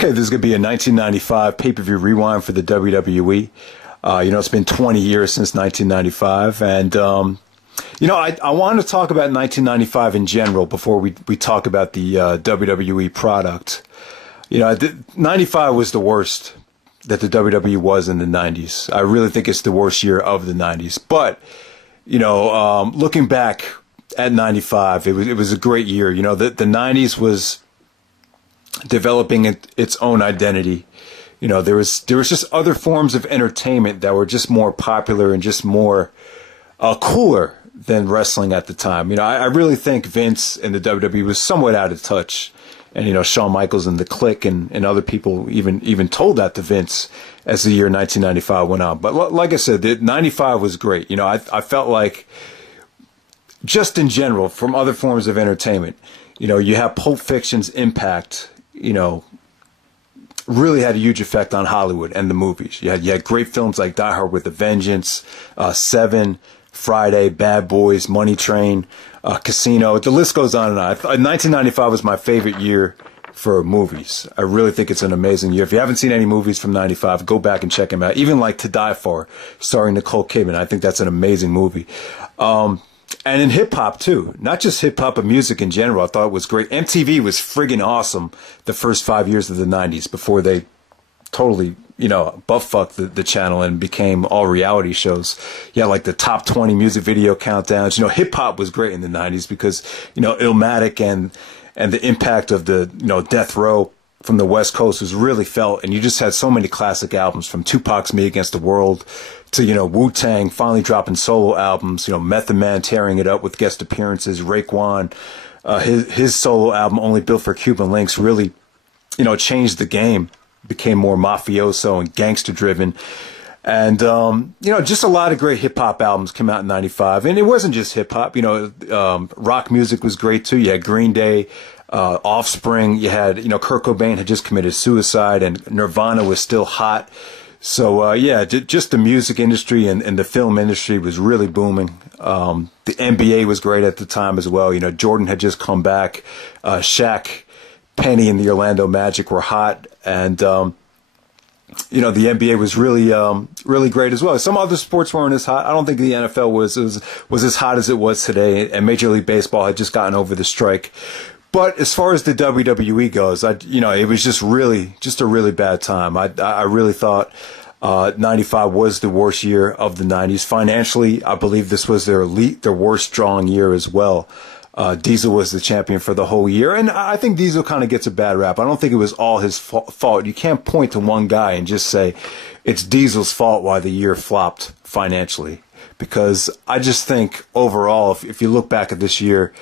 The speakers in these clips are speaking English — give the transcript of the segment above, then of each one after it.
Okay, this is going to be a 1995 pay-per-view rewind for the WWE. It's been 20 years since 1995. And, I wanted to talk about 1995 in general before we talk about the WWE product. 95 was the worst that the WWE was in the 90s. I really think it's the worst year of the 90s. But, looking back at 95, it was a great year. The 90s was developing its own identity. There was just other forms of entertainment that were just more popular and just more cooler than wrestling at the time. I really think Vince and the WWE was somewhat out of touch. And, Shawn Michaels and the Clique and other people even told that to Vince as the year 1995 went on. But like I said, 95 was great. I felt like, just in general, from other forms of entertainment, you have Pulp Fiction's impact, really had a huge effect on Hollywood and the movies. You had great films like Die Hard with a Vengeance, Seven, Friday, Bad Boys, Money Train, Casino. The list goes on and on. 1995 was my favorite year for movies. I really think it's an amazing year. If you haven't seen any movies from 95, go back and check them out. Even like To Die For, starring Nicole Kidman. I think that's an amazing movie. And in hip-hop, too. Not just hip-hop, but music in general. I thought it was great. MTV was friggin' awesome the first 5 years of the 90s before they totally, butt-fucked the channel and became all reality shows. You had, like, the top 20 music video countdowns. Hip-hop was great in the 90s because, Illmatic and the impact of the, Death Row from the West Coast was really felt. And you just had so many classic albums, from Tupac's Me Against the World to, Wu-Tang finally dropping solo albums, Method Man tearing it up with guest appearances, Raekwon, his solo album, Only Built for Cuban Links, really, changed the game, became more mafioso and gangster driven. And, just a lot of great hip hop albums came out in 95. And it wasn't just hip hop, rock music was great too. You had Green Day, Offspring, you had, Kurt Cobain had just committed suicide and Nirvana was still hot. So, just the music industry and the film industry was really booming. The NBA was great at the time as well. Jordan had just come back. Shaq, Penny, and the Orlando Magic were hot. And, the NBA was really great as well. Some other sports weren't as hot. I don't think the NFL was as hot as it was today. And Major League Baseball had just gotten over the strike. But as far as the WWE goes, it was just a really bad time. I really thought 95 was the worst year of the 90s. Financially, I believe this was their worst drawing year as well. Diesel was the champion for the whole year, and I think Diesel kind of gets a bad rap. I don't think it was all his fault. You can't point to one guy and just say it's Diesel's fault why the year flopped financially, because I just think overall, if you look back at this year,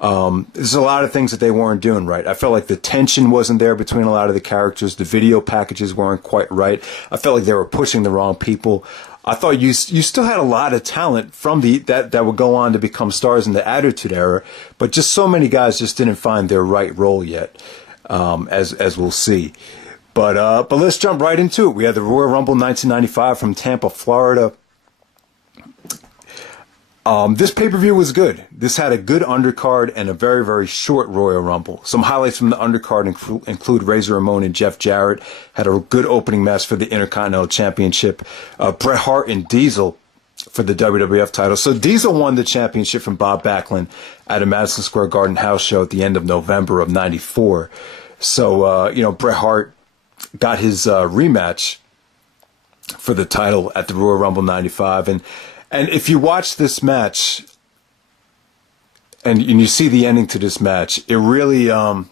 there's a lot of things that they weren't doing right. I felt like the tension wasn't there between a lot of the characters. The video packages weren't quite right. I felt like they were pushing the wrong people. I thought you still had a lot of talent from that would go on to become stars in the Attitude Era, but just so many guys just didn't find their right role yet, as we'll see. But let's jump right into it. We had the Royal Rumble 1995 from Tampa, Florida. This pay-per-view was good. This had a good undercard and a very, very short Royal Rumble. Some highlights from the undercard include Razor Ramon and Jeff Jarrett had a good opening match for the Intercontinental Championship. Bret Hart and Diesel for the WWF title. So Diesel won the championship from Bob Backlund at a Madison Square Garden house show at the end of November of 94. So, Bret Hart got his rematch for the title at the Royal Rumble 95. And if you watch this match and you see the ending to this match, it really had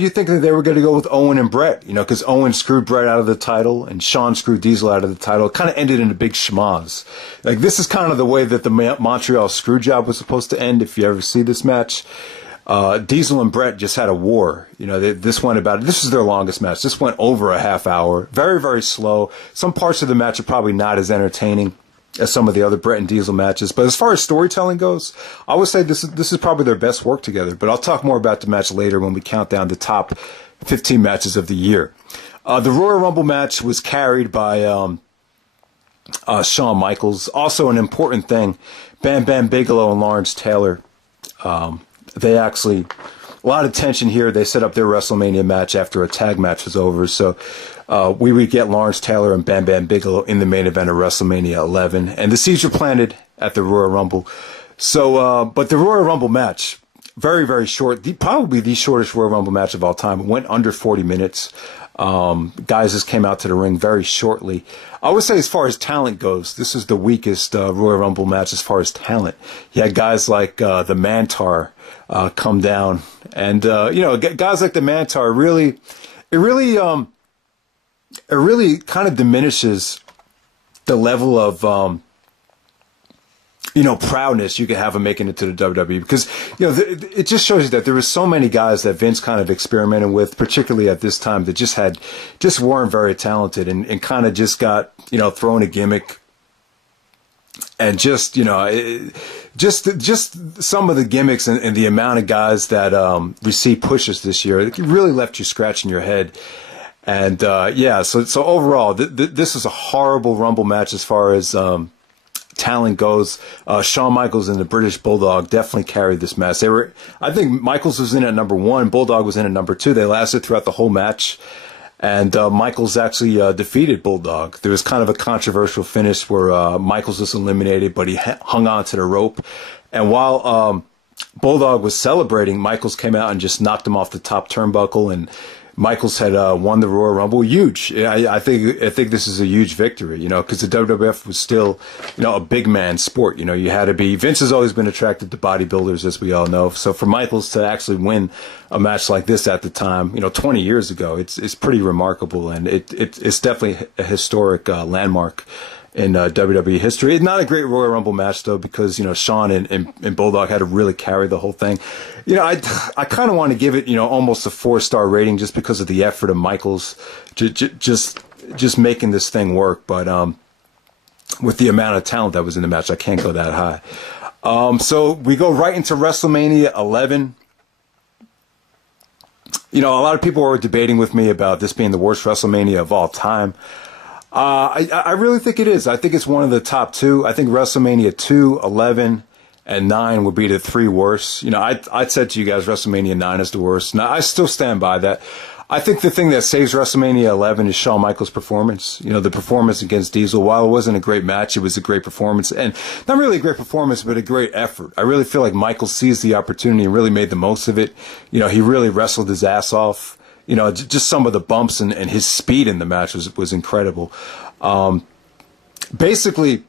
you thinking that they were going to go with Owen and Bret, because Owen screwed Bret out of the title and Shawn screwed Diesel out of the title. It kind of ended in a big schmoz. Like, this is kind of the way that the Montreal Screwjob was supposed to end, if you ever see this match. Diesel and Bret just had a war. This is their longest match. This went over a half hour. Very, very slow. Some parts of the match are probably not as entertaining as some of the other Bret and Diesel matches. But as far as storytelling goes, I would say this is probably their best work together. But I'll talk more about the match later when we count down the top 15 matches of the year. The Royal Rumble match was carried by Shawn Michaels. Also an important thing, Bam Bam Bigelow and Lawrence Taylor, they actually a lot of tension here. They set up their WrestleMania match after a tag match was over. So we would get Lawrence Taylor and Bam Bam Bigelow in the main event of WrestleMania 11. And the seeds were planted at the Royal Rumble. So, but the Royal Rumble match, very, very short, probably the shortest Royal Rumble match of all time. It went under 40 minutes. Guys just came out to the ring very shortly. I would say as far as talent goes, this is the weakest Royal Rumble match as far as talent. You had guys like the Mantar come down. And, guys like the Mantar it really kind of diminishes the level of proudness you could have of making it to the WWE, because, it just shows you that there were so many guys that Vince kind of experimented with, particularly at this time, that just weren't very talented and kind of just got, thrown a gimmick. And just some of the gimmicks and the amount of guys that received pushes this year, it really left you scratching your head. And, so overall, this is a horrible Rumble match as far as talent goes. Shawn Michaels and the British Bulldog definitely carried this match. I think Michaels was in at number 1, Bulldog was in at number 2. They lasted throughout the whole match, and Michaels actually defeated Bulldog. There was kind of a controversial finish where Michaels was eliminated, but he hung on to the rope. And while Bulldog was celebrating, Michaels came out and just knocked him off the top turnbuckle, and Michaels had won the Royal Rumble. Huge. I think this is a huge victory, because the WWF was still, a big man sport. You had to be. Vince has always been attracted to bodybuilders, as we all know. So for Michaels to actually win a match like this at the time, 20 years ago, it's pretty remarkable, and it's definitely a historic landmark in WWE history. It's not a great Royal Rumble match, though, because, Shawn and Bulldog had to really carry the whole thing. I kind of want to give it, almost a 4-star rating just because of the effort of Michaels just making this thing work. But with the amount of talent that was in the match, I can't go that high. So we go right into WrestleMania 11. A lot of people were debating with me about this being the worst WrestleMania of all time. I really think it is. I think it's one of the top 2. I think WrestleMania 2, 11, and 9 would be the 3 worst. I said to you guys WrestleMania 9 is the worst. Now, I still stand by that. I think the thing that saves WrestleMania 11 is Shawn Michaels' performance. The performance against Diesel. While it wasn't a great match, it was a great performance. And not really a great performance, but a great effort. I really feel like Michaels seized the opportunity and really made the most of it. He really wrestled his ass off. Just some of the bumps and his speed in the match was incredible. Basically,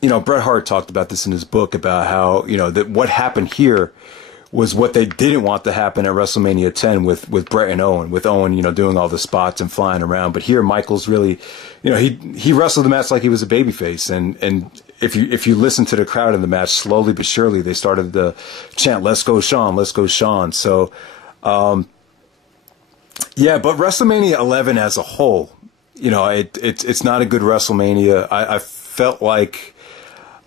Bret Hart talked about this in his book about how, that what happened here was what they didn't want to happen at WrestleMania 10 with Bret and Owen, with Owen, doing all the spots and flying around. But here, Michaels really, he wrestled the match like he was a babyface. And if you listen to the crowd in the match, slowly but surely, they started to chant, "Let's go, Shawn, let's go, Shawn." So, yeah, but WrestleMania 11 as a whole, it's not a good WrestleMania. I felt like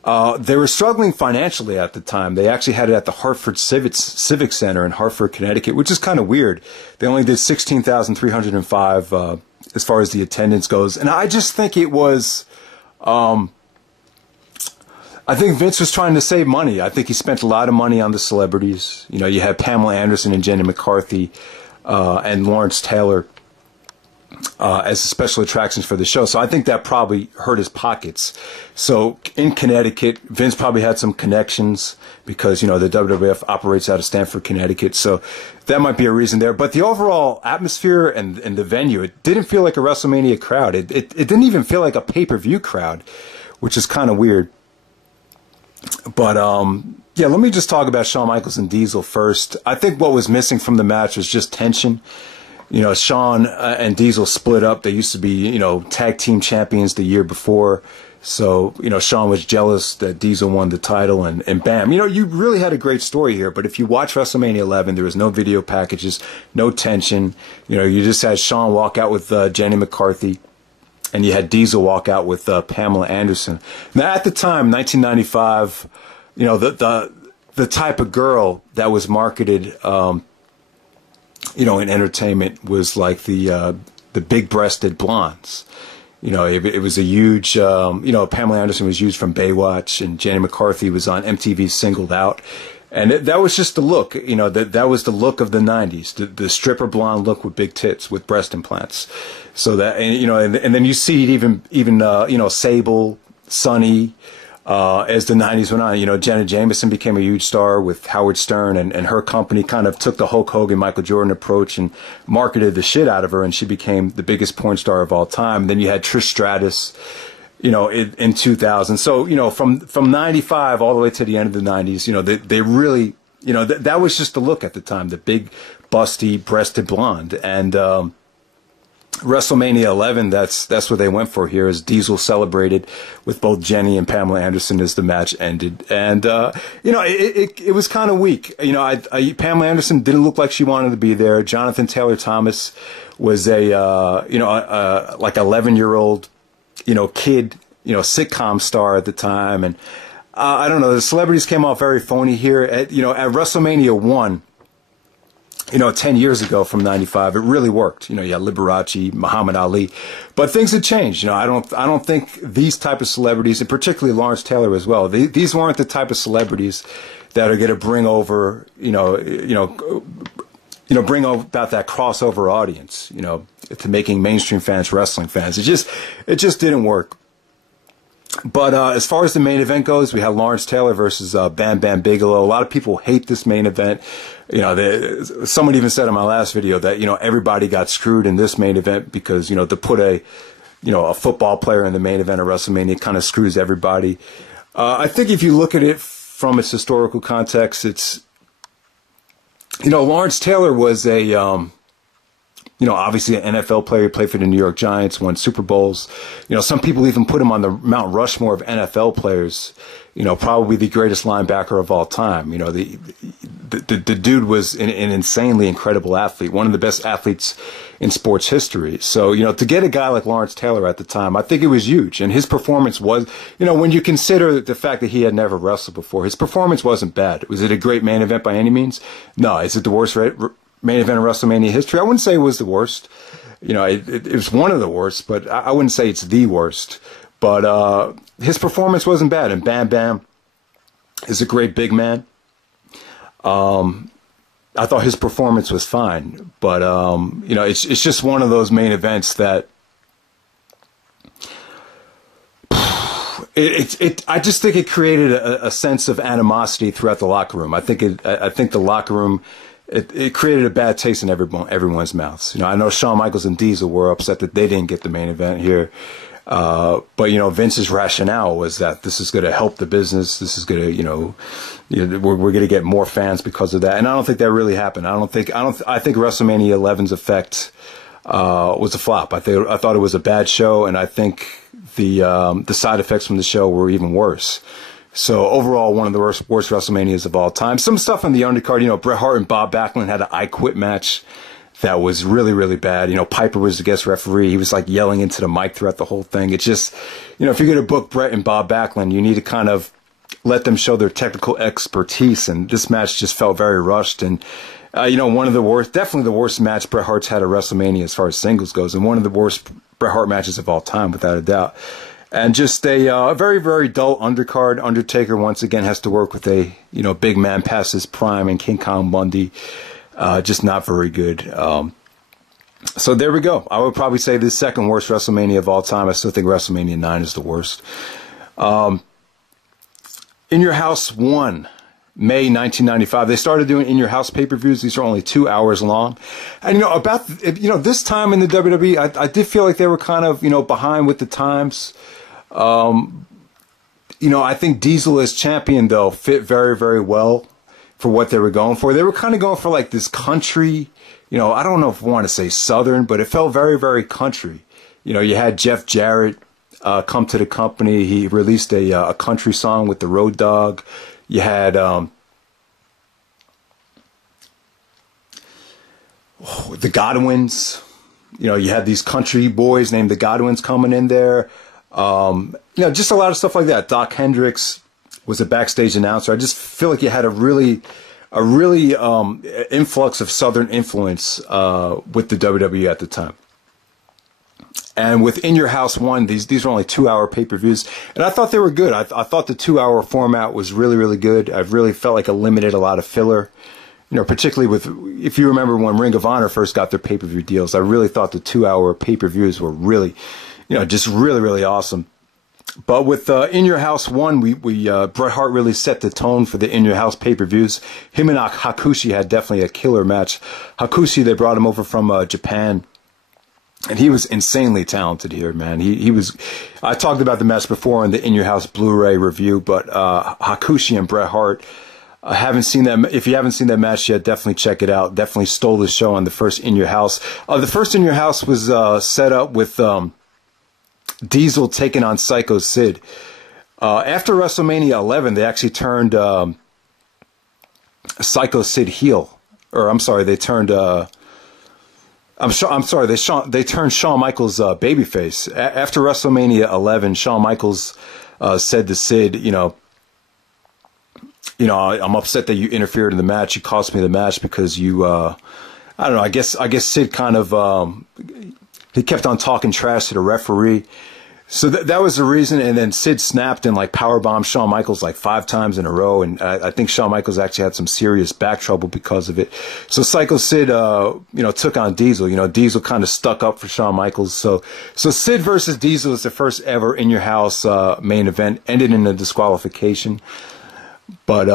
they were struggling financially at the time. They actually had it at the Hartford Civic Center in Hartford, Connecticut, which is kind of weird. They only did 16,305 as far as the attendance goes. And I just think it was... I think Vince was trying to save money. I think he spent a lot of money on the celebrities. You had Pamela Anderson and Jenny McCarthy and Lawrence Taylor as special attractions for the show. So I think that probably hurt his pockets. So in Connecticut, Vince probably had some connections because, the WWF operates out of Stamford, Connecticut. So that might be a reason there. But the overall atmosphere and the venue, it didn't feel like a WrestleMania crowd. It didn't even feel like a pay-per-view crowd, which is kind of weird. But, yeah, let me just talk about Shawn Michaels and Diesel first. I think what was missing from the match was just tension. Shawn and Diesel split up. They used to be, tag team champions the year before. So, Shawn was jealous that Diesel won the title and bam. You really had a great story here. But if you watch WrestleMania 11, there was no video packages, no tension. You just had Shawn walk out with Jenny McCarthy. And you had Diesel walk out with Pamela Anderson. Now, at the time, 1995, the type of girl that was marketed, in entertainment was like the big-breasted blondes. It was a huge, Pamela Anderson was used from Baywatch, and Jenny McCarthy was on MTV Singled Out. And that was just the look, that was the look of the 90s, the stripper blonde look with big tits, with breast implants. So that, and then you see it even Sable, Sonny, as the 90s went on. Janet Jameson became a huge star with Howard Stern, and her company kind of took the Hulk Hogan, Michael Jordan approach and marketed the shit out of her, and she became the biggest porn star of all time. And then you had Trish Stratus, in 2000. So, from 95 all the way to the end of the 90s, they really, that was just the look at the time, the big, busty, breasted blonde. And WrestleMania 11, that's what they went for here, as Diesel celebrated with both Jenny and Pamela Anderson as the match ended. And, it was kind of weak. Pamela Anderson didn't look like she wanted to be there. Jonathan Taylor Thomas was a 11-year-old, kid, sitcom star at the time. And I don't know, the celebrities came off very phony here. At WrestleMania 1, 10 years ago from 95, it really worked. You had Liberace, Muhammad Ali, but things had changed. I don't think these type of celebrities, and particularly Lawrence Taylor as well, these weren't the type of celebrities that are going to bring over, bring about that crossover audience, to making mainstream fans wrestling fans. It just didn't work. But as far as the main event goes, we had Lawrence Taylor versus Bam Bam Bigelow. A lot of people hate this main event. Someone even said in my last video that everybody got screwed in this main event because to put a football player in the main event of WrestleMania kind of screws everybody. I think if you look at it from its historical context, it's Lawrence Taylor was a obviously an NFL player, played for the New York Giants, won Super Bowls. Some people even put him on the Mount Rushmore of NFL players. Probably the greatest linebacker of all time. The dude was an insanely incredible athlete, one of the best athletes in sports history. So, to get a guy like Lawrence Taylor at the time, I think it was huge. And his performance was, when you consider the fact that he had never wrestled before, his performance wasn't bad. Was it a great main event by any means? No. Is it the worst main event of WrestleMania history? I wouldn't say it was the worst. It was one of the worst, but I wouldn't say it's the worst. But his performance wasn't bad, and Bam Bam is a great big man. I thought his performance was fine, but it's just one of those main events that I just think it created a sense of animosity throughout the locker room. I think the locker room. It created a bad taste in everyone's mouths. I know Shawn Michaels and Diesel were upset that they didn't get the main event here. But Vince's rationale was that this is going to help the business. This is going to, we're going to get more fans because of that. And I don't think that really happened. I think WrestleMania 11's effect, was a flop. I thought it was a bad show. And I think the side effects from the show were even worse. So overall, one of the worst WrestleManias of all time. Some stuff on the undercard, Bret Hart and Bob Backlund had an I Quit match that was really, really bad. Piper was the guest referee. He was like yelling into the mic throughout the whole thing. It's just, if you're going to book Bret and Bob Backlund, you need to kind of let them show their technical expertise. And this match just felt very rushed. And, one of the worst, definitely the worst match Bret Hart's had at WrestleMania as far as singles goes. And one of the worst Bret Hart matches of all time, without a doubt. And just a very, very dull undercard. Undertaker once again has to work with a, big man past his prime, and King Kong Bundy. Just not very good. So there we go. I would probably say the second worst WrestleMania of all time. I still think WrestleMania 9 is the worst. In Your House 1, May 1995. They started doing In Your House pay-per-views. These are only 2 hours long. And, this time in the WWE, I did feel like they were kind of, behind with the times. I think Diesel as champion, though, fit very, very well for what they were going for. They were kind of going for like this country, I don't know if I want to say Southern, but it felt very, very country. You had Jeff Jarrett come to the company. He released a country song with the Road Dogg. You had the Godwins. You had these country boys named the Godwins coming in there. Just a lot of stuff like that. Doc Hendricks was a backstage announcer. I just feel like you had a really influx of Southern influence with the WWE at the time. And with In Your House 1, these are only 2-hour pay-per-views, and I thought they were good. I thought the 2-hour format was really, really good. I really felt like it eliminated a lot of filler. You know, particularly with, if you remember when Ring of Honor first got their pay-per-view deals, I really thought the 2-hour pay-per-views were really, you know, just really, really awesome. But with In Your House 1, Bret Hart really set the tone for the In Your House pay-per-views. Him and Hakushi had definitely a killer match. Hakushi, they brought him over from Japan, and he was insanely talented here, man. He was. I talked about the match before in the In Your House Blu-ray review, but Hakushi and Bret Hart. I haven't seen that. If you haven't seen that match yet, definitely check it out. Definitely stole the show on the first In Your House. The first In Your House was set up with Diesel taking on Psycho Sid. After WrestleMania 11, they actually turned Psycho Sid heel. Or I'm sorry, they turned. I'm sorry. They turned Shawn Michaels babyface. After WrestleMania 11, Shawn Michaels said to Sid, I'm upset that you interfered in the match. You cost me the match because you, I don't know. I guess Sid kind of, he kept on talking trash to the referee. So that was the reason. And then Sid snapped and like powerbombed Shawn Michaels like 5 times in a row. And I think Shawn Michaels actually had some serious back trouble because of it. So Psycho Sid, took on Diesel. Diesel kind of stuck up for Shawn Michaels. So Sid versus Diesel is the first ever In Your House main event. Ended in a disqualification. But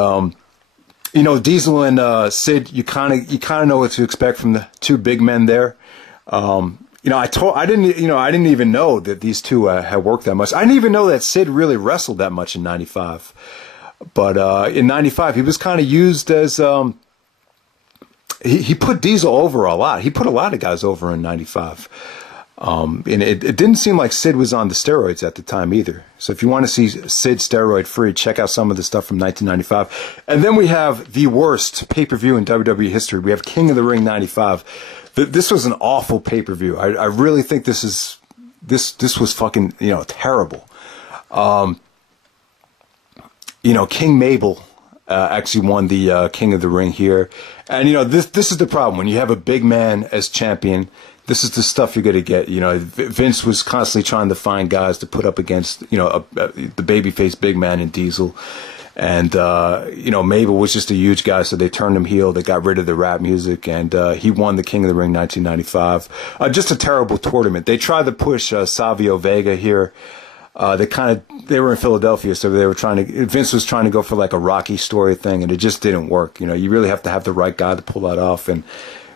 Diesel and Sid, you kind of know what to expect from the two big men there. I didn't even know that these two had worked that much. I didn't even know that Sid really wrestled that much in '95. But in '95, he was kind of used as he put Diesel over a lot. He put a lot of guys over in '95. And it didn't seem like Sid was on the steroids at the time either. So if you want to see Sid steroid free, check out some of the stuff from 1995. And then we have the worst pay-per-view in WWE history. We have King of the Ring 95. This was an awful pay-per-view. I really think this was fucking, terrible. King Mabel actually won the King of the Ring here. And, this is the problem. When you have a big man as champion, this is the stuff you're going to get. Vince was constantly trying to find guys to put up against, the babyface big man in Diesel. And, Mabel was just a huge guy, so they turned him heel. They got rid of the rap music, and he won the King of the Ring 1995. Just a terrible tournament. They tried to push Savio Vega here. They were in Philadelphia, so Vince was trying to go for like a Rocky story thing, and it just didn't work. You really have to have the right guy to pull that off, and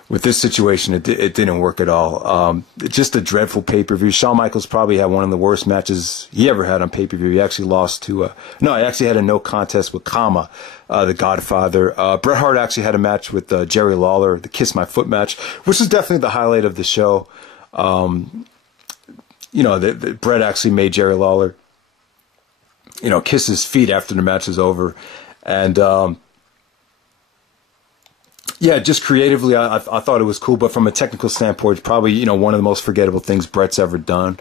with this situation, it didn't work at all. Just a dreadful pay-per-view. Shawn Michaels probably had one of the worst matches he ever had on pay-per-view. He actually lost to, he actually had a no contest with Kama, the Godfather. Bret Hart actually had a match with Jerry Lawler, the Kiss My Foot match, which is definitely the highlight of the show. Bret actually made Jerry Lawler, kiss his feet after the match is over. And, yeah, just creatively, I thought it was cool, but from a technical standpoint, probably, one of the most forgettable things Bret's ever done.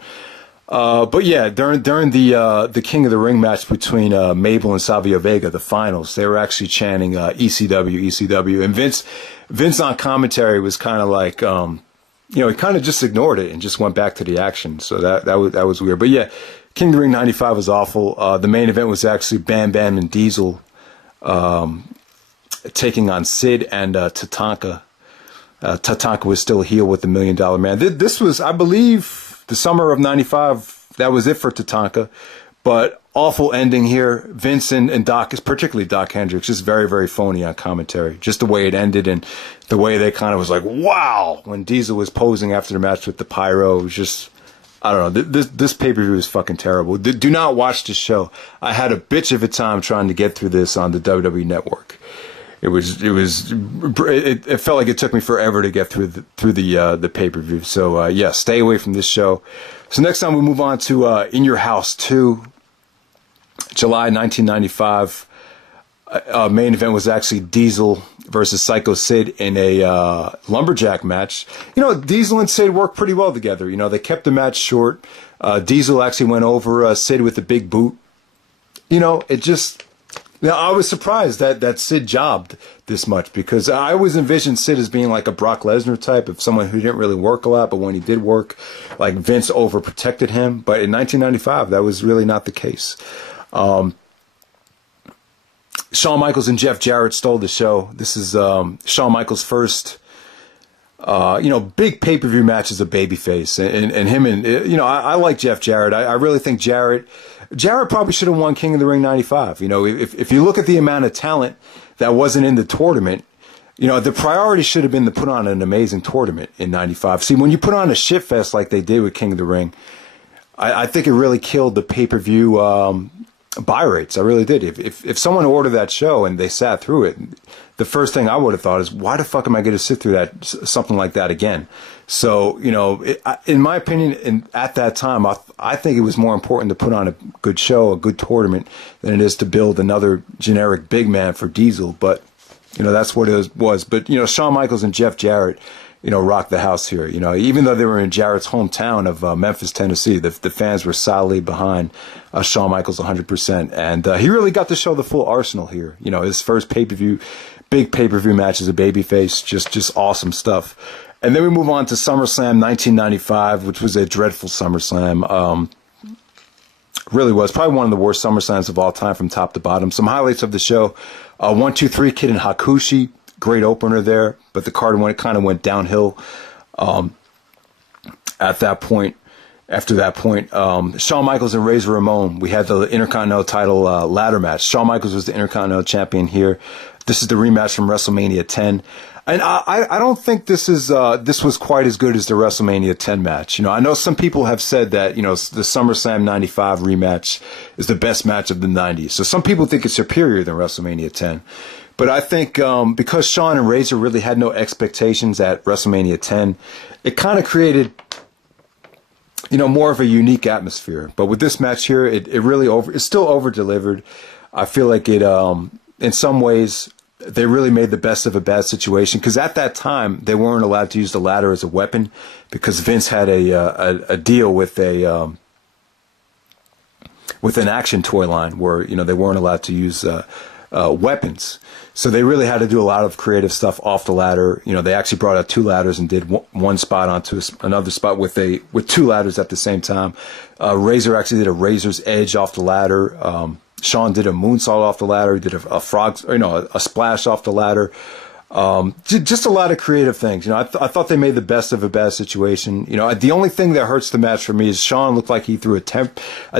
But yeah, during the King of the Ring match between Mabel and Savio Vega, the finals, they were actually chanting ECW, ECW, and Vince on commentary was kind of like, he kind of just ignored it and just went back to the action. So that was weird. But yeah, King of the Ring 95 was awful. The main event was actually Bam Bam and Diesel taking on Sid and Tatanka. Tatanka was still a heel with the $1 Million Man. This was, I believe, the summer of '95. That was it for Tatanka. But awful ending here. Vince and Doc, particularly Doc Hendricks, just very, very phony on commentary. Just the way it ended and the way they kind of was like, wow, when Diesel was posing after the match with the pyro. It was just, I don't know. This pay-per-view is fucking terrible. Do not watch this show. I had a bitch of a time trying to get through this on the WWE Network. It felt like it took me forever to get through the pay-per-view. So yeah, stay away from this show. So next time we move on to In Your House 2, July 1995. Main event was actually Diesel versus Psycho Sid in a lumberjack match. Diesel and Sid worked pretty well together. They kept the match short. Diesel actually went over Sid with a big boot. It Now, I was surprised that Sid jobbed this much, because I always envisioned Sid as being like a Brock Lesnar type of someone who didn't really work a lot, but when he did work, like Vince overprotected him. But in 1995, that was really not the case. Shawn Michaels and Jeff Jarrett stole the show. This is Shawn Michaels' first, big pay-per-view match as a babyface. And him and, I like Jeff Jarrett. I really think Jarrett probably should have won King of the Ring 95. If you look at the amount of talent that wasn't in the tournament, the priority should have been to put on an amazing tournament in 95. See, when you put on a shit fest like they did with King of the Ring, I think it really killed the pay-per-view buy rates. I really did. If someone ordered that show and they sat through it, the first thing I would have thought is, why the fuck am I going to sit through something like that again? So, in my opinion, at that time, I think it was more important to put on a good show, a good tournament, than it is to build another generic big man for Diesel. But, that's what it was. But, Shawn Michaels and Jeff Jarrett, rocked the house here. Even though they were in Jarrett's hometown of Memphis, Tennessee, the fans were solidly behind Shawn Michaels 100%. And he really got to show the full arsenal here. His first big pay-per-view match as a babyface, just awesome stuff. And then we move on to SummerSlam 1995, which was a dreadful SummerSlam. Really was. Probably one of the worst SummerSlams of all time from top to bottom. Some highlights of the show. 1, 2, 3 Kid and Hakushi. Great opener there, but the card kind of went downhill at that point. After that point, Shawn Michaels and Razor Ramon, we had the Intercontinental title ladder match. Shawn Michaels was the Intercontinental champion here. This is the rematch from WrestleMania 10. And I don't think this was quite as good as the WrestleMania 10 match. I know some people have said that, the SummerSlam 95 rematch is the best match of the 90s. So some people think it's superior than WrestleMania 10. But I think because Shawn and Razor really had no expectations at WrestleMania 10, it kind of created, more of a unique atmosphere. But with this match here, it really it's still over-delivered. I feel like it, in some ways, they really made the best of a bad situation, because at that time they weren't allowed to use the ladder as a weapon, because Vince had a deal with an action toy line where they weren't allowed to use weapons. So they really had to do a lot of creative stuff off the ladder. They actually brought out 2 ladders and did one spot onto another spot with 2 ladders at the same time. Razor actually did a Razor's Edge off the ladder. Shawn did a moonsault off the ladder. He did a splash off the ladder. Just a lot of creative things. I thought they made the best of a bad situation. The only thing that hurts the match for me is Shawn looked like he threw a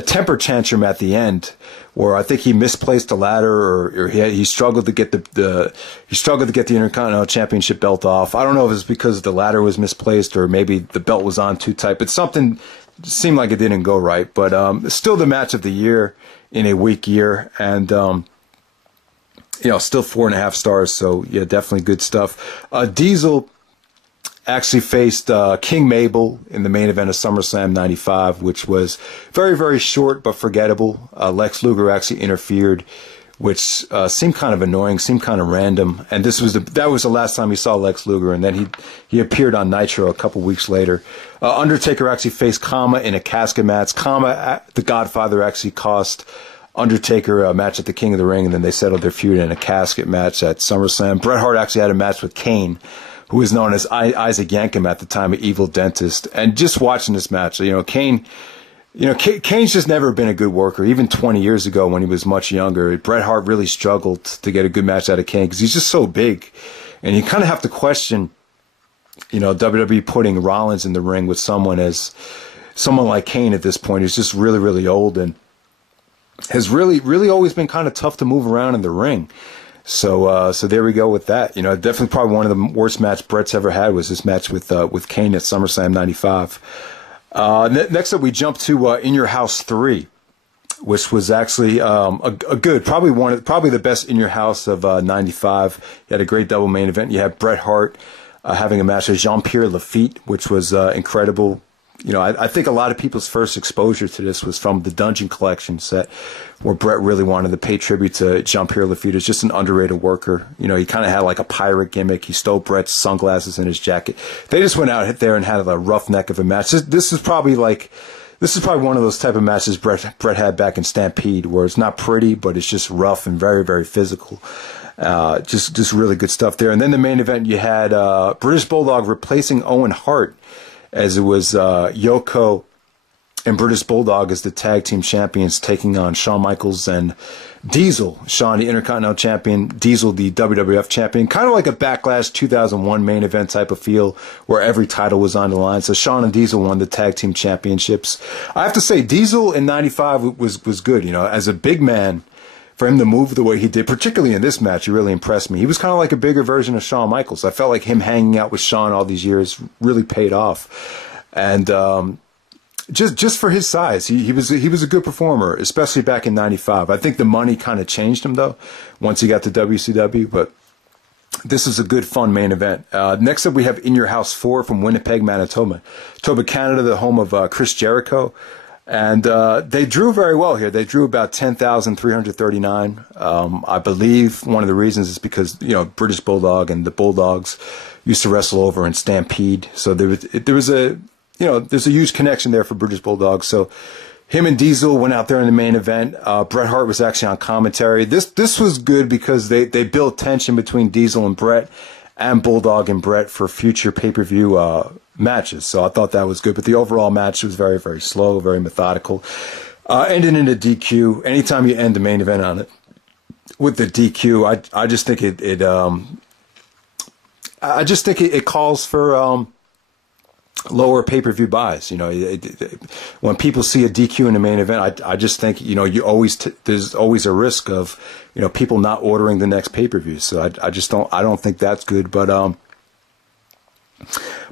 temper tantrum at the end, where I think he misplaced the ladder, or he struggled to get the Intercontinental Championship belt off. I don't know if it's because the ladder was misplaced or maybe the belt was on too tight, but something seemed like it didn't go right. But still the match of the year in a weak year, and still 4.5 stars. So yeah, definitely good stuff. Diesel actually faced King Mabel in the main event of SummerSlam 95, which was very, very short but forgettable. Lex Luger actually interfered, which seemed kind of annoying, seemed kind of random. And that was the last time we saw Lex Luger, and then he appeared on Nitro a couple weeks later. Undertaker actually faced Kama in a casket match. Kama, the Godfather, actually cost Undertaker a match at the King of the Ring, and then they settled their feud in a casket match at SummerSlam. Bret Hart actually had a match with Kane, who was known as Isaac Yankem at the time, an evil dentist. And just watching this match, Kane's just never been a good worker. Even 20 years ago when he was much younger, Bret Hart really struggled to get a good match out of Kane because he's just so big. And you kind of have to question, WWE putting Rollins in the ring with someone like Kane at this point, who's just really, really old and has really, really always been kind of tough to move around in the ring. So there we go with that. Definitely probably one of the worst matches Bret's ever had was this match with Kane at SummerSlam 95. Next up, we jump to In Your House 3, which was actually a good, probably the best In Your House of 95. You had a great double main event. You had Bret Hart having a match with Jean-Pierre Lafitte, which was incredible. I think a lot of people's first exposure to this was from the Dungeon Collection set, where Bret really wanted to pay tribute to Jean-Pierre Lafitte as just an underrated worker. He kind of had like a pirate gimmick. He stole Bret's sunglasses and his jacket. They just went out there and had a roughneck of a match. This is probably like This is probably one of those type of matches Bret had back in Stampede, where it's not pretty, but it's just rough and very, very physical. Just really good stuff there. And then the main event, you had British Bulldog replacing Owen Hart, as it was Yoko and British Bulldog as the tag team champions, taking on Shawn Michaels and Diesel. Shawn, the Intercontinental champion, Diesel, the WWF champion. Kind of like a Backlash 2001 main event type of feel, where every title was on the line. So Shawn and Diesel won the tag team championships. I have to say, Diesel in '95 was good. You know, as a big man, for him to move the way he did, particularly in this match, he really impressed me. He was kind of like a bigger version of Shawn Michaels. I felt like him hanging out with Shawn all these years really paid off. And just for his size, he was a good performer, especially back in '95. I think the money kind of changed him though once he got to WCW, but this is a good, fun main event. Next up, we have In Your House 4 from Winnipeg, Manitoba, Canada, the home of Chris Jericho. And they drew very well here. They drew about 10,339. I believe one of the reasons is because, you know, British Bulldog and the Bulldogs used to wrestle over in Stampede. So there's a huge connection there for British Bulldog. So him and Diesel went out there in the main event. Bret Hart was actually on commentary. This was good because they built tension between Diesel and Bret, and Bulldog and Bret for future pay-per-view matches. So I thought that was good. But the overall match was very, very slow, very methodical. Ending in a DQ. Anytime you end the main event on it with the DQ, I just think it calls for lower pay-per-view buys. You know, when people see a DQ in the main event, I just think, you know, there's always a risk of, you know, people not ordering the next pay-per-view. So I don't think that's good.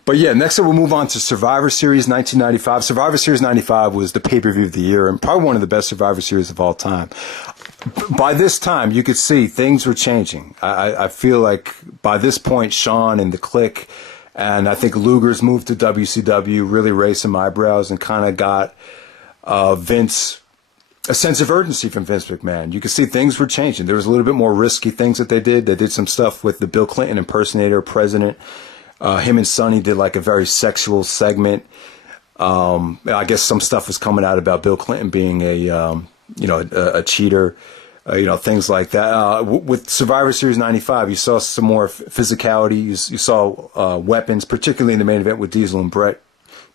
But yeah, next up we'll move on to Survivor Series 1995. Survivor Series 95 was the pay-per-view of the year and probably one of the best Survivor Series of all time. By this time, you could see things were changing. I feel like by this point, Shawn and the Clique, and I think Luger's move to WCW really raised some eyebrows and kind of got Vince a sense of urgency from Vince McMahon. You could see things were changing. There was a little bit more risky things that they did. They did some stuff with the Bill Clinton impersonator president. Him and Sonny did like a very sexual segment. I guess some stuff was coming out about Bill Clinton being a cheater. Things like that. With Survivor Series 95, you saw some more physicality. You saw weapons, particularly in the main event with Diesel and Bret.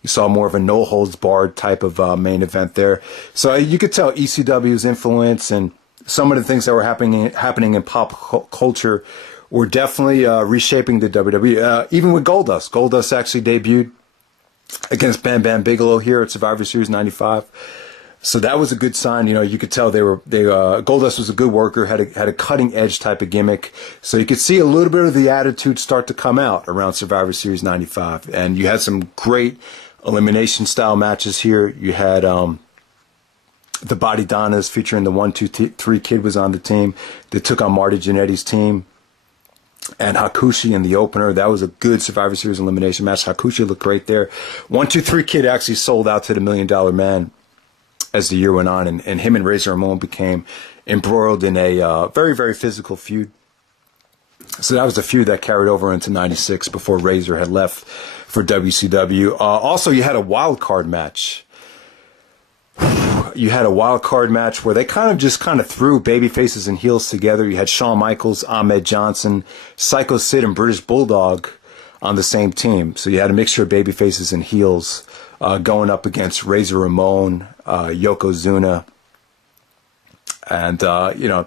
You saw more of a no-holds-barred type of main event there. So you could tell ECW's influence and some of the things that were happening in pop culture were definitely reshaping the WWE. Even with Goldust. Goldust actually debuted against Bam Bam Bigelow here at Survivor Series 95. So that was a good sign. You know, you could tell Goldust was a good worker, had a cutting edge type of gimmick. So you could see a little bit of the attitude start to come out around Survivor Series 95. And you had some great elimination style matches here. You had the Bodydonnas featuring the 1, 2, 3 Kid was on the team. They took on Marty Jannetty's team. And Hakushi in the opener. That was a good Survivor Series elimination match. Hakushi looked great there. 1, 2, 3 Kid actually sold out to the $1 Million Man as the year went on, and him and Razor Ramon became embroiled in a very, very physical feud. So that was a feud that carried over into '96 before Razor had left for WCW. Also, you had a wild card match. You had a wild card match where they kind of threw baby faces and heels together. You had Shawn Michaels, Ahmed Johnson, Psycho Sid, and British Bulldog on the same team. So you had a mixture of baby faces and heels going up against Razor Ramon, Yokozuna, and a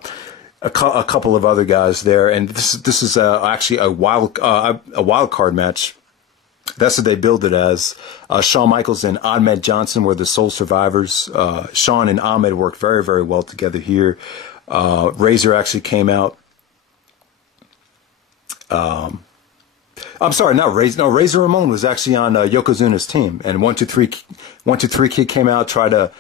couple of other guys there. And this is actually a wild card match. That's what they billed it as. Shawn Michaels and Ahmed Johnson were the sole survivors. Shawn and Ahmed worked very, very well together here. Razor actually came out. I'm sorry, not Razor. No, Razor Ramon was actually on Yokozuna's team, and 1, 2, 3 Kid came out, tried to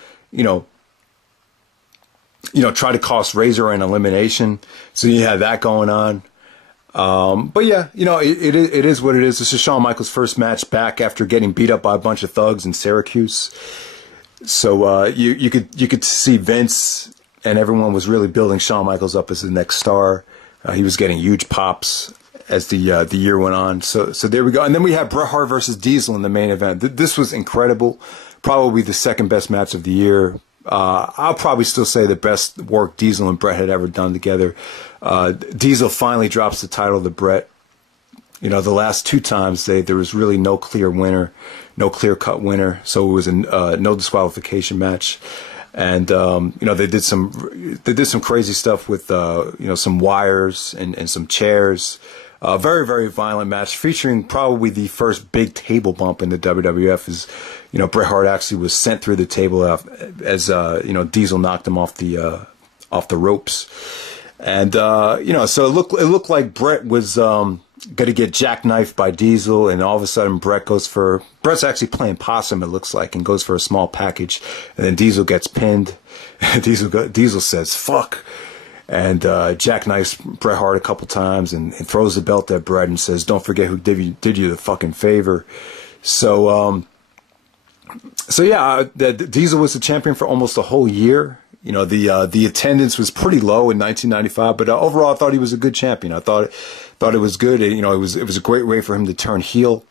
cost Razor an elimination. So you had that going on. But yeah, it is what it is. This is Shawn Michaels' first match back after getting beat up by a bunch of thugs in Syracuse. So you could see Vince and everyone was really building Shawn Michaels up as the next star. He was getting huge pops, the year went on. So there we go. And then we had Bret Hart versus Diesel in the main event. This was incredible. Probably the second best match of the year. I'll probably still say the best work Diesel and Bret had ever done together. Diesel finally drops the title to Bret. You know, the last two times there was really no clear winner, no clear-cut winner. So it was a no disqualification match. And you know, they did some crazy stuff with you know, some wires and some chairs. Very, very violent match featuring probably the first big table bump in the WWF. Is, you know, Bret Hart actually was sent through the table as you know, Diesel knocked him off the ropes. And you know, so it looked like Bret was going to get jackknifed by Diesel, and all of a sudden Bret's actually playing possum, it looks like, and goes for a small package, and then Diesel gets pinned. Diesel says fuck, and jackknifes Bret Hart a couple times, and throws the belt at Bret and says, don't forget who did you the fucking favor. So yeah, Diesel was the champion for almost a whole year. You know, the attendance was pretty low in 1995, but overall I thought he was a good champion. I thought it was good. You know, it was a great way for him to turn heel.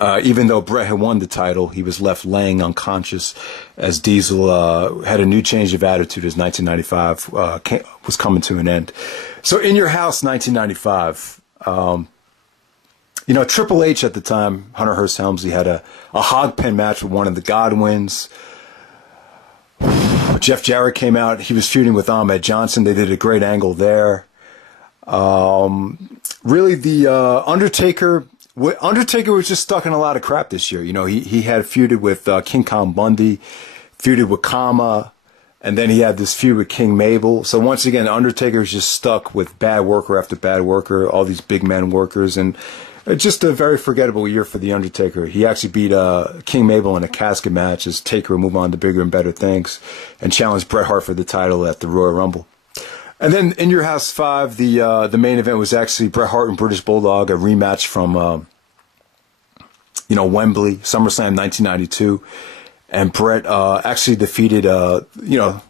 Even though Bret had won the title, he was left laying unconscious as Diesel had a new change of attitude as 1995 was coming to an end. So In Your House 1995, you know, Triple H at the time, Hunter Hearst Helmsley, had a hog pen match with one of the Godwins. Jeff Jarrett came out. He was feuding with Ahmed Johnson. They did a great angle there. Really, the Undertaker was just stuck in a lot of crap this year. You know, he had feuded with King Kong Bundy, feuded with Kama, and then he had this feud with King Mabel. So once again, Undertaker is just stuck with bad worker after bad worker, all these big man workers, and just a very forgettable year for The Undertaker. He actually beat King Mabel in a casket match as Taker would move on to bigger and better things, and challenged Bret Hart for the title at the Royal Rumble. And then In Your House 5, the main event was actually Bret Hart and British Bulldog, a rematch from you know, Wembley, SummerSlam 1992. And Bret actually defeated you know,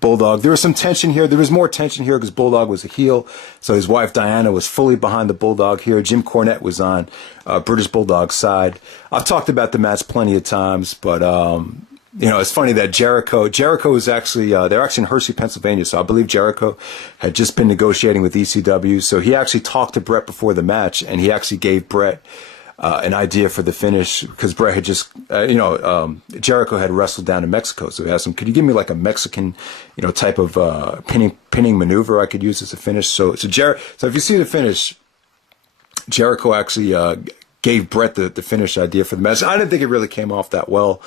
Bulldog. There was some tension here. There was more tension here because Bulldog was a heel. So his wife Diana was fully behind the Bulldog here. Jim Cornette was on British Bulldog's side. I've talked about the match plenty of times, but you know, it's funny that Jericho was actually they're actually in Hershey, Pennsylvania. So I believe Jericho had just been negotiating with ECW. So he actually talked to Bret before the match, and he actually gave Bret an idea for the finish, because Bret had just, you know, Jericho had wrestled down in Mexico, so he asked him, could you give me like a Mexican, you know, type of pinning maneuver I could use as a finish? So if you see the finish, Jericho actually gave Bret the finish idea for the match. I didn't think it really came off that well,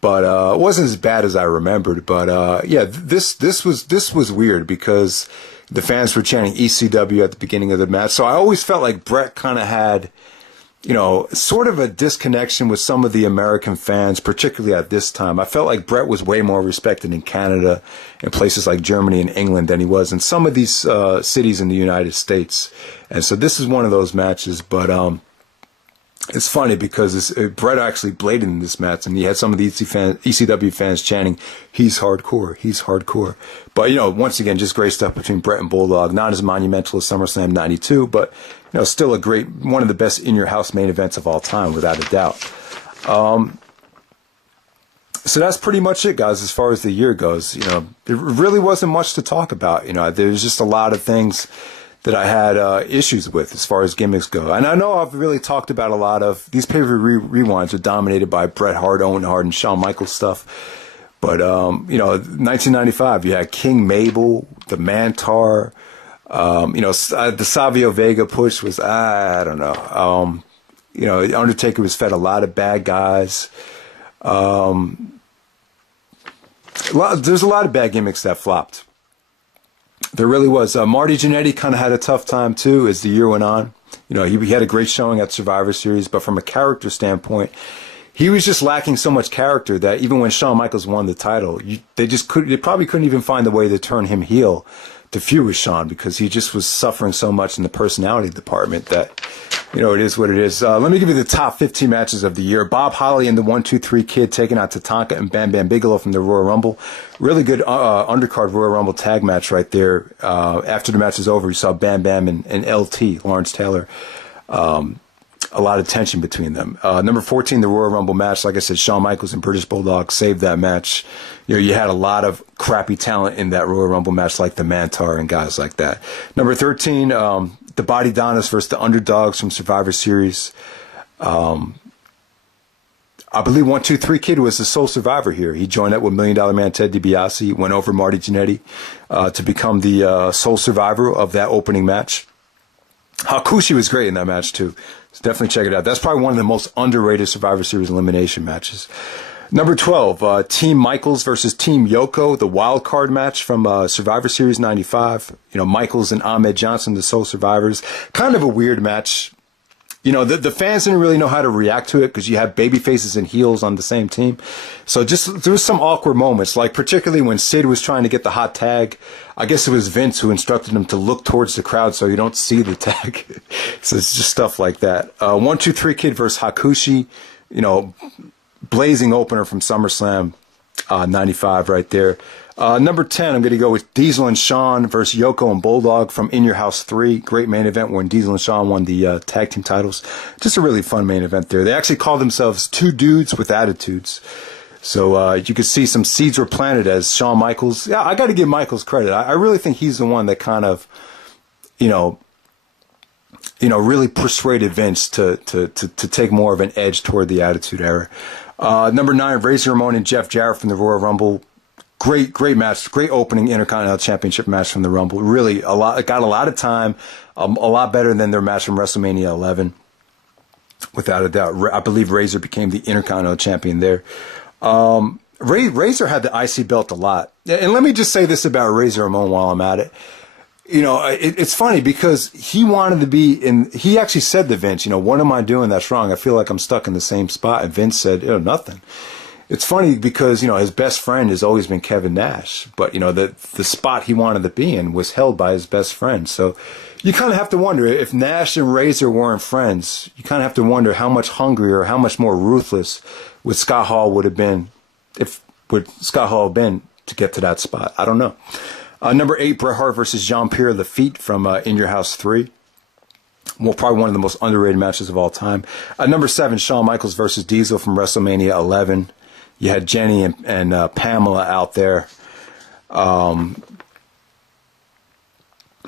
but it wasn't as bad as I remembered. But yeah, this was weird because the fans were chanting ECW at the beginning of the match, so I always felt like Bret kind of had, you know, sort of a disconnection with some of the American fans, particularly at this time. I felt like Bret was way more respected in Canada and places like Germany and England than he was in some of these cities in the United States. And so this is one of those matches, but it's funny because Bret actually bladed in this match, and he had some of the ECW fans chanting, he's hardcore, he's hardcore. But, you know, once again, just great stuff between Bret and Bulldog. Not as monumental as SummerSlam 92, but, you know, still a great, one of the best In Your House main events of all time, without a doubt. So that's pretty much it, guys, as far as the year goes. You know, there really wasn't much to talk about. You know, there's just a lot of things that I had issues with as far as gimmicks go. And I know I've really talked about a lot of these pay-per-view rewinds are dominated by Bret Hart, Owen Hart, and Shawn Michaels stuff. But, you know, 1995, you had King Mabel, the Mantar, you know, the Savio Vega push was, I don't know. You know, Undertaker was fed a lot of bad guys. There's a lot of bad gimmicks that flopped. There really was. Marty Jannetty kind of had a tough time, too, as the year went on. You know, he had a great showing at Survivor Series, but from a character standpoint, he was just lacking so much character that even when Shawn Michaels won the title, they probably couldn't even find a way to turn him heel to feud with Shawn, because he just was suffering so much in the personality department that, it is what it is. Let me give you the top 15 matches of the year. Bob Holly and the 1-2-3 Kid taking out Tatanka and Bam Bam Bigelow from the Royal Rumble. Really good undercard Royal Rumble tag match right there. After the match is over, you saw Bam Bam and LT, Lawrence Taylor. A lot of tension between them. Number 14, the Royal Rumble match. Like I said, Shawn Michaels and British Bulldog saved that match. You had a lot of crappy talent in that Royal Rumble match, like the Mantar and guys like that. Number 13, the Bodydonnas versus the Underdogs from Survivor Series. I believe 1-2-3 Kid was the sole survivor here. He joined up with $1 Million Man Ted DiBiase, went over Marty Jannetty to become the sole survivor of that opening match. Hakushi was great in that match, too. So definitely check it out. That's probably one of the most underrated Survivor Series elimination matches. Number 12, Team Michaels versus Team Yoko, the wild card match from Survivor Series 95. Michaels and Ahmed Johnson, the sole survivors. Kind of a weird match. The fans didn't really know how to react to it because you have baby faces and heels on the same team. So there was some awkward moments, like particularly when Sid was trying to get the hot tag. I guess it was Vince who instructed him to look towards the crowd so you don't see the tag. So it's just stuff like that. 1-2-3 Kid versus Hakushi, blazing opener from SummerSlam 95 right there. Number 10, I'm going to go with Diesel and Shawn versus Yoko and Bulldog from In Your House 3. Great main event when Diesel and Shawn won the tag team titles. Just a really fun main event there. They actually called themselves Two Dudes with Attitudes. So you could see some seeds were planted as Shawn Michaels. Yeah, I got to give Michaels credit. I really think he's the one that kind of, really persuaded Vince to take more of an edge toward the Attitude Era. Number 9, Razor Ramon and Jeff Jarrett from the Royal Rumble. Great match, great opening Intercontinental Championship match from the Rumble. Really, got a lot of time, a lot better than their match from WrestleMania 11, without a doubt. I believe Razor became the Intercontinental Champion there. Razor had the IC belt a lot, and let me just say this about Razor Ramon while I'm at it. It's funny because he wanted to be in. He actually said to Vince, what am I doing that's wrong? I feel like I'm stuck in the same spot, and Vince said, nothing. It's funny because, his best friend has always been Kevin Nash, but, the spot he wanted to be in was held by his best friend. So you kind of have to wonder if Nash and Razor weren't friends, you kind of have to wonder how much hungrier, how much more ruthless would Scott Hall would have been to get to that spot. I don't know. Number 8, Bret Hart versus Jean-Pierre Lafitte from In Your House 3. Well, probably one of the most underrated matches of all time. Number 7, Shawn Michaels versus Diesel from WrestleMania 11. You had Jenny and Pamela out there for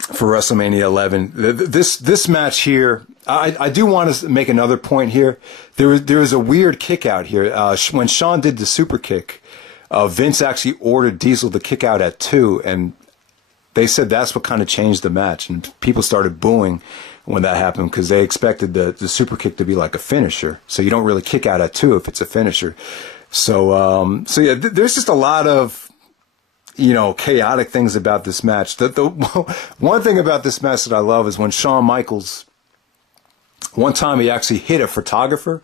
WrestleMania 11. This match here, I do want to make another point here. There was a weird kick out here. When Shawn did the super kick, Vince actually ordered Diesel to kick out at 2, and they said that's what kind of changed the match. And people started booing when that happened because they expected the super kick to be like a finisher. So you don't really kick out at 2 if it's a finisher. So yeah, there's just a lot of, chaotic things about this match. The one thing about this match that I love is when Shawn Michaels, one time he actually hit a photographer,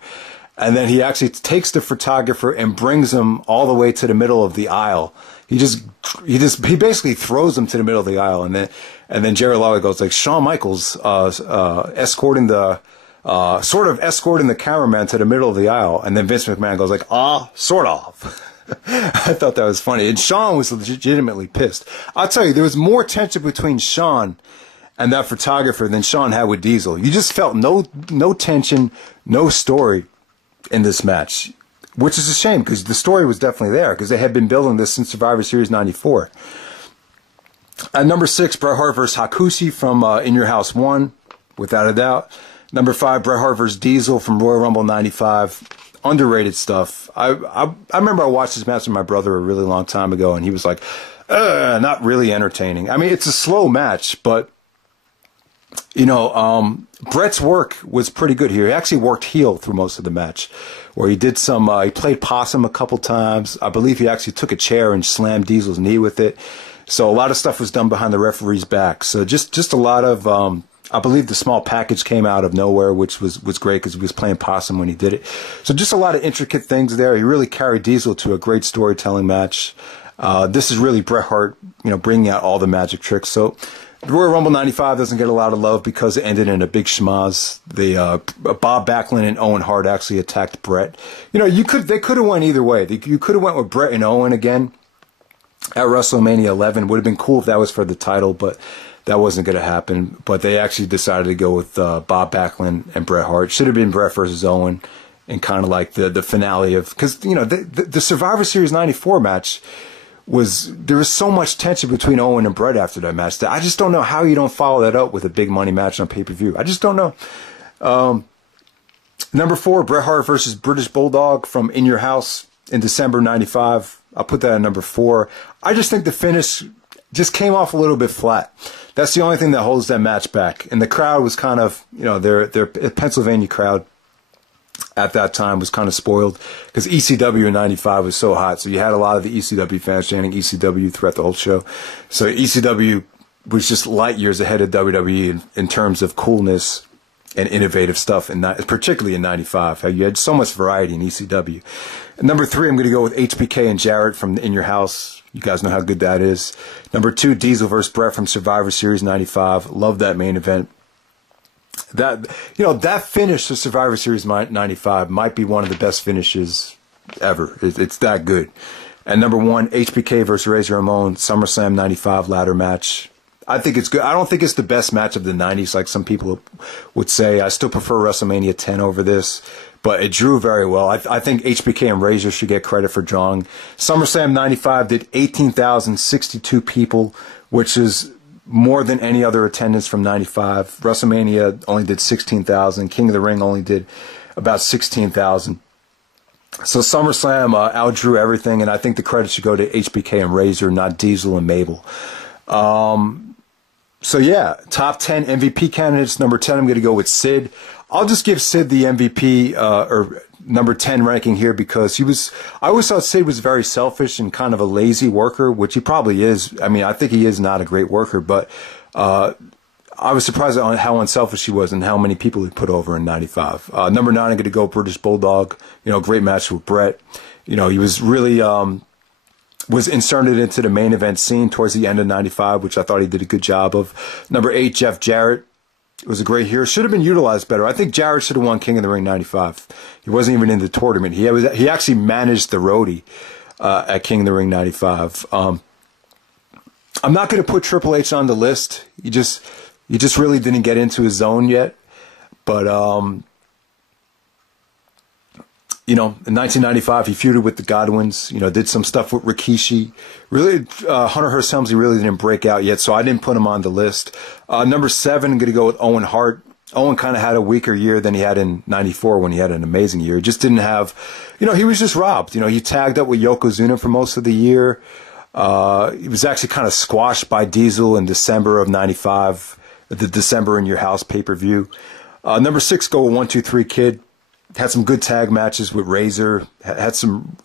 and then he actually takes the photographer and brings him all the way to the middle of the aisle. He basically throws him to the middle of the aisle, and then Jerry Lawler goes like, Shawn Michaels escorting the cameraman to the middle of the aisle, and then Vince McMahon goes like, sort of. I thought that was funny, and Shawn was legitimately pissed. I'll tell you, there was more tension between Shawn and that photographer than Shawn had with Diesel. You just felt no tension, no story in this match, which is a shame because the story was definitely there because they had been building this since Survivor Series 94. At number 6, Bret Hart versus Hakushi from In Your House 1, without a doubt. Number 5, Bret Hart versus Diesel from Royal Rumble 95. Underrated stuff. I remember I watched this match with my brother a really long time ago, and he was like, not really entertaining. I mean, it's a slow match, but, Bret's work was pretty good here. He actually worked heel through most of the match, where he did he played possum a couple times. I believe he actually took a chair and slammed Diesel's knee with it. So a lot of stuff was done behind the referee's back. So just a lot of, I believe the small package came out of nowhere, which was great because he was playing possum when he did it. So just a lot of intricate things there. He really carried Diesel to a great storytelling match. This is really Bret Hart, bringing out all the magic tricks. So Royal Rumble 95 doesn't get a lot of love because it ended in a big schmaz. Bob Backlund and Owen Hart actually attacked Bret. You know, they could have went either way. You could have went with Bret and Owen again at WrestleMania 11. Would have been cool if that was for the title, but that wasn't going to happen. But they actually decided to go with Bob Backlund and Bret Hart. Should have been Bret versus Owen, and kind of like the finale of, because you know the Survivor Series 94 match. There was so much tension between Owen and Bret after that match that I just don't know how you don't follow that up with a big money match on pay-per-view. I just don't know. Number 4, Bret Hart versus British Bulldog from In Your House in December 95. I'll put that at number 4. I just think the finish just came off a little bit flat. That's the only thing that holds that match back. And the crowd was kind of, you know, their Pennsylvania crowd at that time was kind of spoiled because ECW in 95 was so hot. So you had a lot of the ECW fans chanting ECW throughout the whole show. So ECW was just light years ahead of WWE in terms of coolness and innovative stuff, particularly in 95. How you had so much variety in ECW. And number 3, I'm going to go with HBK and Jarrett from In Your House. You guys know how good that is. Number 2, Diesel versus Bret from Survivor Series 95. Love that main event. That finish to Survivor Series 95 might be one of the best finishes ever. It's that good. And number 1, HBK versus Razor Ramon SummerSlam 95 ladder match. I think it's good. I don't think it's the best match of the 90s like some people would say. I still prefer WrestleMania 10 over this, but it drew very well. I think HBK and Razor should get credit for drawing. SummerSlam 95 did 18,062 people, which is more than any other attendance from 95. WrestleMania only did 16,000. King of the Ring only did about 16,000. So SummerSlam outdrew everything, and I think the credit should go to HBK and Razor, not Diesel and Mabel. So yeah, top 10 MVP candidates. Number 10, I'm going to go with Sid. I'll just give Sid the MVP or number 10 ranking here because I always thought Sid was very selfish and kind of a lazy worker, which he probably is. I mean, I think he is not a great worker, but I was surprised at how unselfish he was and how many people he put over in 95. Number 9, I'm going to go British Bulldog. You know, great match with Bret. You know, he was really was inserted into the main event scene towards the end of 95, which I thought he did a good job of. Number 8, Jeff Jarrett. It was a great hero. Should have been utilized better. I think Jarrett should have won King of the Ring 95. He wasn't even in the tournament. He actually managed the roadie at King of the Ring 95. I'm not going to put Triple H on the list. He just really didn't get into his zone yet. But you know, in 1995, he feuded with the Godwins. You know, did some stuff with Rikishi. Really, Hunter Hearst Helmsley really didn't break out yet, so I didn't put him on the list. Number 7, I'm going to go with Owen Hart. Owen kind of had a weaker year than he had in 94 when he had an amazing year. He just didn't have, you know, he was just robbed. You know, he tagged up with Yokozuna for most of the year. He was actually kind of squashed by Diesel in December of 95, the December In Your House pay-per-view. Number 6, go with 1-2-3 Kid. Had some good tag matches with Razor. Had some,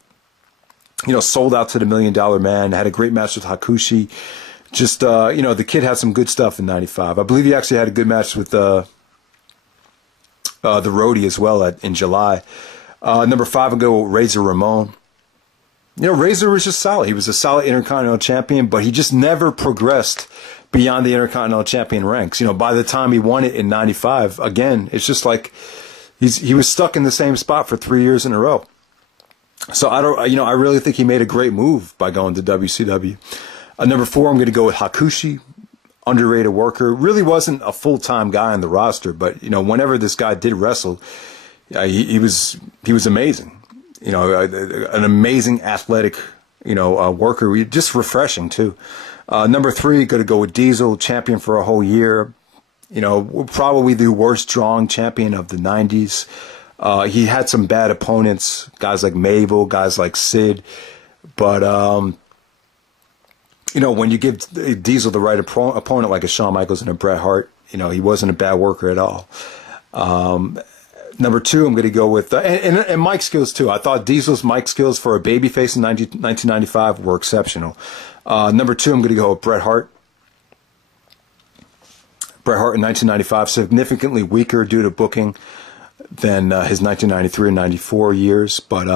you know, sold out to the $1 Million Man. Had a great match with Hakushi. Just, you know, the Kid had some good stuff in 95. I believe he actually had a good match with the roadie as well in July. Number 5, I'll go with Razor Ramon. You know, Razor was just solid. He was a solid Intercontinental Champion, but he just never progressed beyond the Intercontinental Champion ranks. You know, by the time he won it in 95, again, it's just like he was stuck in the same spot for 3 years in a row. So I really think he made a great move by going to WCW. Number 4, I'm going to go with Hakushi, underrated worker. Really wasn't a full-time guy on the roster, but you know, whenever this guy did wrestle, he was amazing. You know, an amazing athletic, you know, worker. Just refreshing too. Number 3, going to go with Diesel, champion for a whole year. You know, probably the worst drawing champion of the 90s. He had some bad opponents, guys like Mabel, guys like Sid. But, you know, when you give Diesel the right opponent like a Shawn Michaels and a Bret Hart, you know, he wasn't a bad worker at all. Number 2, I'm going to go with, and mic skills too. I thought Diesel's mic skills for a babyface in 1995 were exceptional. Number 2, I'm going to go with Bret Hart. Bret Hart in 1995, significantly weaker due to booking than his 1993 and 94 years. But,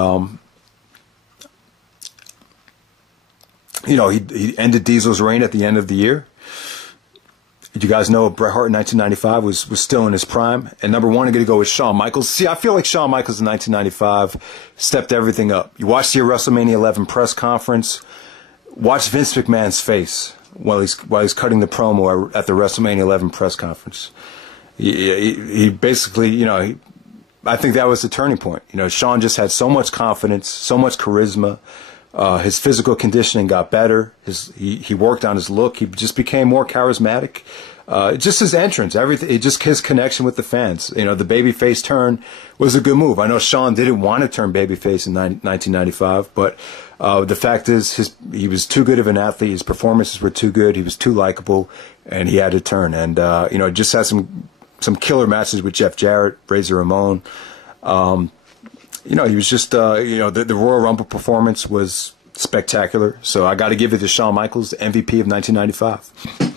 you know, he ended Diesel's reign at the end of the year. You guys know Bret Hart in 1995 was still in his prime. And number one, I'm going to go with Shawn Michaels. See, I feel like Shawn Michaels in 1995 stepped everything up. You watch the WrestleMania 11 press conference. Watch Vince McMahon's face while he's cutting the promo at the WrestleMania 11 press conference. He basically, you know, I think that was the turning point. You know, Shawn just had so much confidence, so much charisma. His physical conditioning got better. He worked on his look. He just became more charismatic. Just his entrance, everything, just his connection with the fans. You know, the babyface turn was a good move. I know Shawn didn't want to turn babyface in 1995, but the fact is, he was too good of an athlete. His performances were too good. He was too likable, and he had to turn. And you know, just had some killer matches with Jeff Jarrett, Razor Ramon. You know, he was just, you know, the Royal Rumble performance was spectacular. So I got to give it to Shawn Michaels, the MVP of 1995.